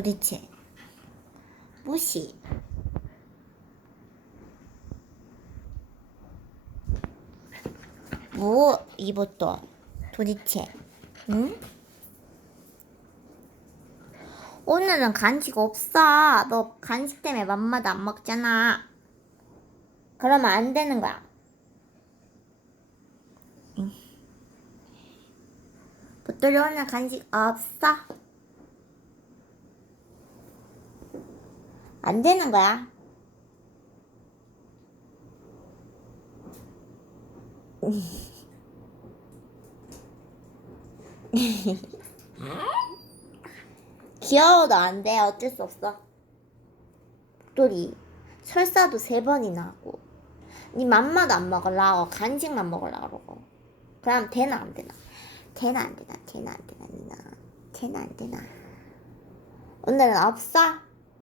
도대체 무시 뭐 이것도 도대체 응? 오늘은 간식 없어 너 간식 때문에 맘마도 안 먹잖아 그러면 안 되는 거야 응. 보뚜리 오늘 간식 없어 안 되는 거야 귀여워도 안 돼. 어쩔 수 없어. 복돌이 설사도 세 번이나 하고 니 맘마도 안 먹으려고 간식만 먹으려고 그러고 그럼 되나 안 되나? 되나 안 되나? 되나 안 되나? 니나 되나 안 되나? 오늘은 없어?